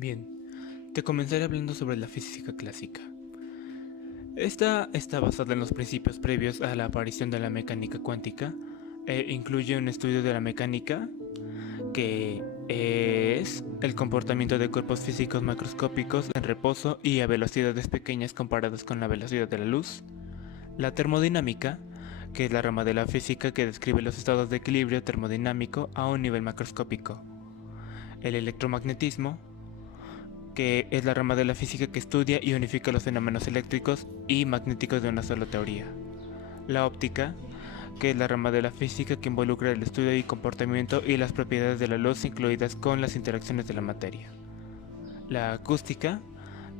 Bien, te comenzaré hablando sobre la física clásica. Esta está basada en los principios previos a la aparición de la mecánica cuántica e incluye un estudio de la mecánica que es el comportamiento de cuerpos físicos macroscópicos en reposo y a velocidades pequeñas comparadas con la velocidad de la luz, la termodinámica, que es la rama de la física que describe los estados de equilibrio termodinámico a un nivel macroscópico, el electromagnetismo, que es la rama de la física que estudia y unifica los fenómenos eléctricos y magnéticos de una sola teoría. La óptica, que es la rama de la física que involucra el estudio y comportamiento y las propiedades de la luz incluidas con las interacciones de la materia. La acústica,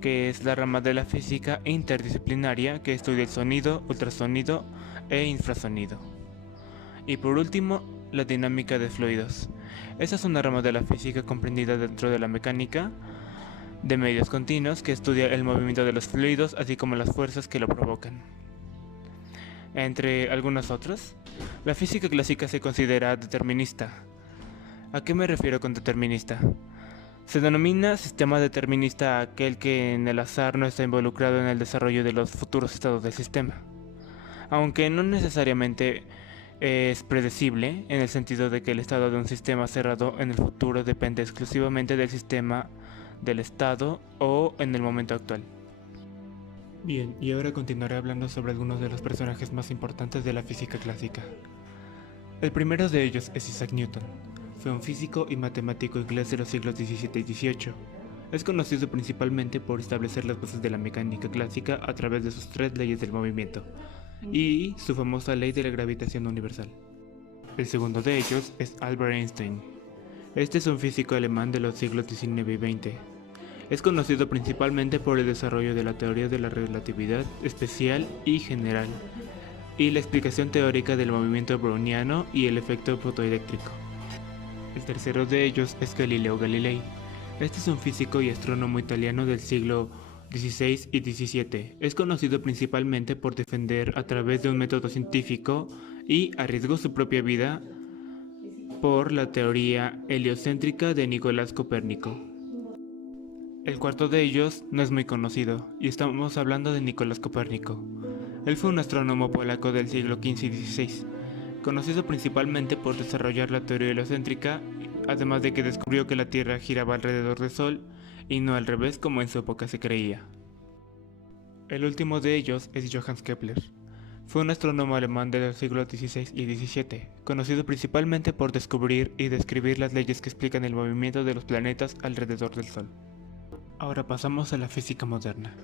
que es la rama de la física interdisciplinaria que estudia el sonido, ultrasonido e infrasonido. Y por último, la dinámica de fluidos. Esta es una rama de la física comprendida dentro de la mecánica de medios continuos que estudia el movimiento de los fluidos así como las fuerzas que lo provocan. Entre algunos otros, la física clásica se considera determinista. ¿A qué me refiero con determinista? Se denomina sistema determinista a aquel que en el azar no está involucrado en el desarrollo de los futuros estados del sistema, aunque no necesariamente es predecible en el sentido de que el estado de un sistema cerrado en el futuro depende exclusivamente del sistema, del estado o en el momento actual. Bien, y ahora continuaré hablando sobre algunos de los personajes más importantes de la física clásica. El primero de ellos es Isaac Newton. Fue un físico y matemático inglés de los siglos XVII y XVIII. Es conocido principalmente por establecer las bases de la mecánica clásica a través de sus tres leyes del movimiento y su famosa ley de la gravitación universal. El segundo de ellos es Albert Einstein. Este es un físico alemán de los siglos XIX y XX. Es conocido principalmente por el desarrollo de la teoría de la relatividad especial y general, y la explicación teórica del movimiento browniano y el efecto fotoeléctrico. El tercero de ellos es Galileo Galilei. Este es un físico y astrónomo italiano del siglo XVI y XVII. Es conocido principalmente por defender a través de un método científico y arriesgó su propia vida por la teoría heliocéntrica de Nicolás Copérnico. El cuarto de ellos no es muy conocido, y estamos hablando de Nicolás Copérnico. Él fue un astrónomo polaco del siglo XV y XVI, conocido principalmente por desarrollar la teoría heliocéntrica, además de que descubrió que la Tierra giraba alrededor del Sol y no al revés como en su época se creía. El último de ellos es Johannes Kepler. Fue un astrónomo alemán de los siglos XVI y XVII, conocido principalmente por descubrir y describir las leyes que explican el movimiento de los planetas alrededor del Sol. Ahora pasamos a la física moderna.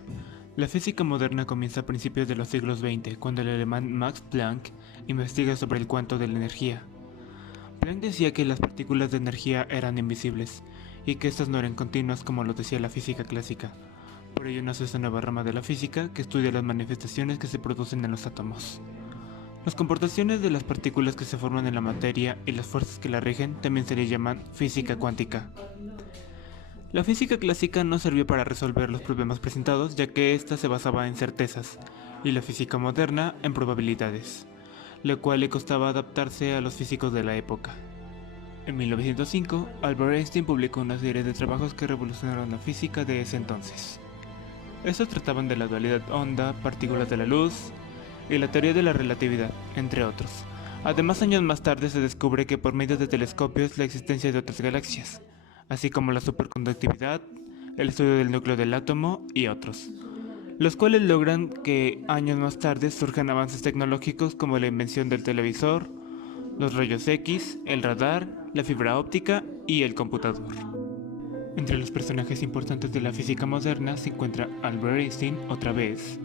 La física moderna comienza a principios de los siglos XX, cuando el alemán Max Planck investiga sobre el cuanto de la energía. Planck decía que las partículas de energía eran invisibles, y que estas no eran continuas como lo decía la física clásica. Por ello nace esta nueva rama de la física que estudia las manifestaciones que se producen en los átomos. Las comportaciones de las partículas que se forman en la materia y las fuerzas que la rigen también se le llaman física cuántica. La física clásica no sirvió para resolver los problemas presentados, ya que ésta se basaba en certezas, y la física moderna en probabilidades, lo cual le costaba adaptarse a los físicos de la época. En 1905, Albert Einstein publicó una serie de trabajos que revolucionaron la física de ese entonces. Estos trataban de la dualidad onda, partículas de la luz y la teoría de la relatividad, entre otros. Además, años más tarde se descubre que por medio de telescopios la existencia de otras galaxias, así como la superconductividad, el estudio del núcleo del átomo y otros, los cuales logran que años más tarde surjan avances tecnológicos como la invención del televisor, los rayos X, el radar, la fibra óptica y el computador. Entre los personajes importantes de la física moderna se encuentra Albert Einstein otra vez.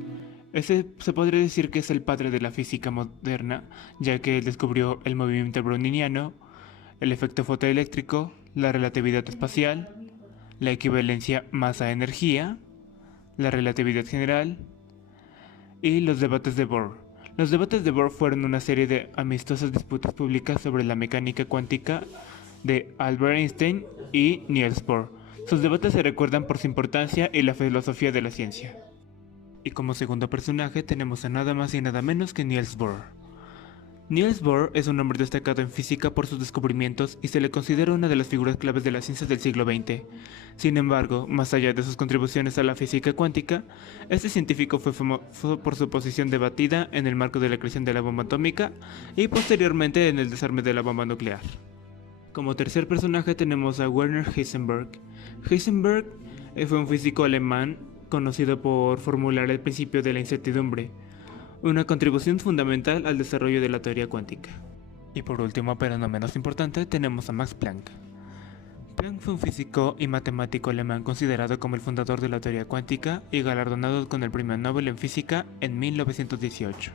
Ese se podría decir que es el padre de la física moderna, ya que él descubrió el movimiento browniano, el efecto fotoeléctrico, la relatividad espacial, la equivalencia masa-energía, la relatividad general y los debates de Bohr. Los debates de Bohr fueron una serie de amistosas disputas públicas sobre la mecánica cuántica de Albert Einstein y Niels Bohr. Sus debates se recuerdan por su importancia y la filosofía de la ciencia. Y como segundo personaje tenemos a nada más y nada menos que Niels Bohr. Niels Bohr es un hombre destacado en física por sus descubrimientos y se le considera una de las figuras claves de las ciencias del siglo XX. Sin embargo, más allá de sus contribuciones a la física cuántica, este científico fue famoso por su posición debatida en el marco de la creación de la bomba atómica y posteriormente en el desarme de la bomba nuclear. Como tercer personaje tenemos a Werner Heisenberg. Heisenberg fue un físico alemán conocido por formular el principio de la incertidumbre, una contribución fundamental al desarrollo de la teoría cuántica. Y por último, pero no menos importante, tenemos a Max Planck. Planck fue un físico y matemático alemán considerado como el fundador de la teoría cuántica y galardonado con el Premio Nobel en Física en 1918.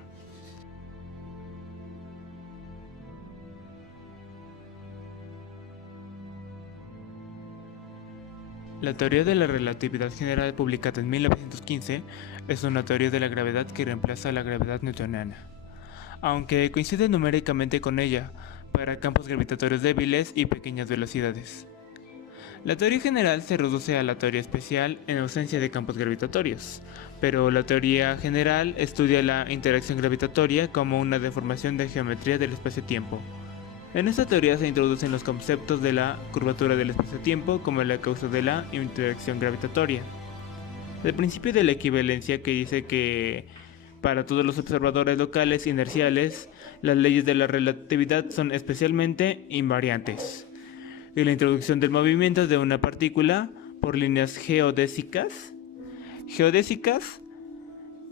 La teoría de la relatividad general, publicada en 1915, es una teoría de la gravedad que reemplaza a la gravedad newtoniana, aunque coincide numéricamente con ella, para campos gravitatorios débiles y pequeñas velocidades. La teoría general se reduce a la teoría especial en ausencia de campos gravitatorios, pero la teoría general estudia la interacción gravitatoria como una deformación de geometría del espacio-tiempo. En esta teoría se introducen los conceptos de la curvatura del espacio-tiempo como la causa de la interacción gravitatoria. El principio de la equivalencia, que dice que para todos los observadores locales inerciales, las leyes de la relatividad son especialmente invariantes. Y la introducción del movimiento de una partícula por líneas geodésicas. Geodésicas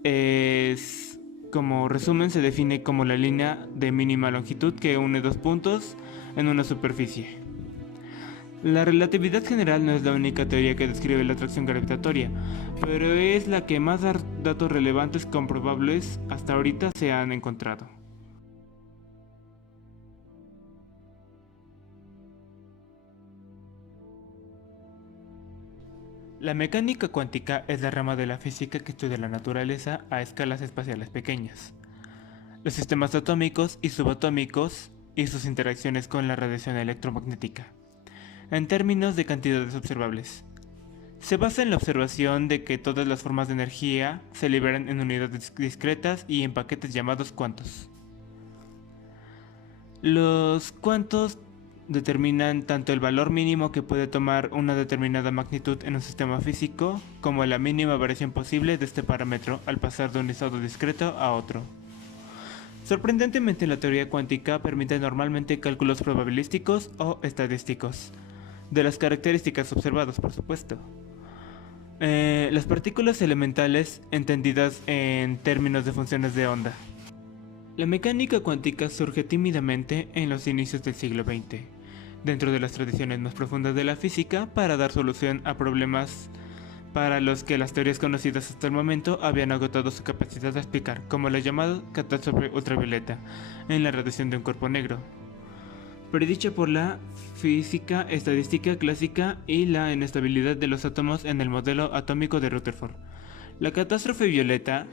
es... Como resumen, se define como la línea de mínima longitud que une dos puntos en una superficie. La relatividad general no es la única teoría que describe la atracción gravitatoria, pero es la que más datos relevantes comprobables hasta ahorita se han encontrado. La mecánica cuántica es la rama de la física que estudia la naturaleza a escalas espaciales pequeñas, los sistemas atómicos y subatómicos y sus interacciones con la radiación electromagnética, en términos de cantidades observables. Se basa en la observación de que todas las formas de energía se liberan en unidades discretas y en paquetes llamados cuantos. Los cuantos determinan tanto el valor mínimo que puede tomar una determinada magnitud en un sistema físico, como la mínima variación posible de este parámetro al pasar de un estado discreto a otro. Sorprendentemente, la teoría cuántica permite normalmente cálculos probabilísticos o estadísticos, de las características observadas, por supuesto. Las partículas elementales entendidas en términos de funciones de onda. La mecánica cuántica surge tímidamente en los inicios del siglo XX, dentro de las tradiciones más profundas de la física, para dar solución a problemas para los que las teorías conocidas hasta el momento habían agotado su capacidad de explicar, como la llamada catástrofe ultravioleta en la radiación de un cuerpo negro, predicha por la física estadística clásica y la inestabilidad de los átomos en el modelo atómico de Rutherford. La catástrofe violeta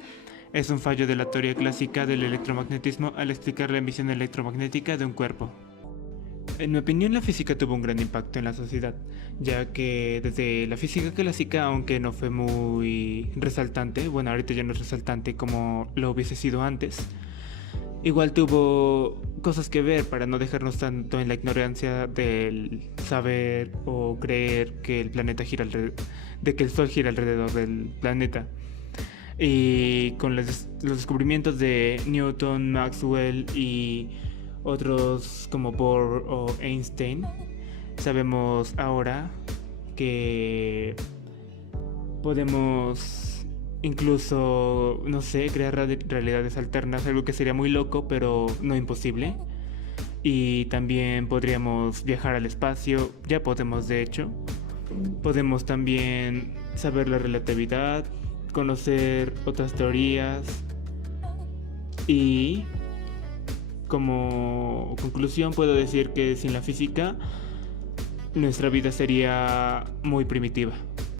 es un fallo de la teoría clásica del electromagnetismo al explicar la emisión electromagnética de un cuerpo. En mi opinión, la física tuvo un gran impacto en la sociedad, ya que desde la física clásica, aunque no fue muy resaltante, bueno, ahorita ya no es resaltante como lo hubiese sido antes, igual tuvo cosas que ver para no dejarnos tanto en la ignorancia del saber o creer que el planeta gira de que el Sol gira alrededor del planeta. Y con los descubrimientos de Newton, Maxwell y otros como Bohr o Einstein, sabemos ahora que podemos incluso, no sé, crear realidades alternas, algo que sería muy loco, pero no imposible. Y también podríamos viajar al espacio, ya podemos de hecho. Podemos también saber la relatividad, conocer otras teorías y como conclusión puedo decir que sin la física nuestra vida sería muy primitiva.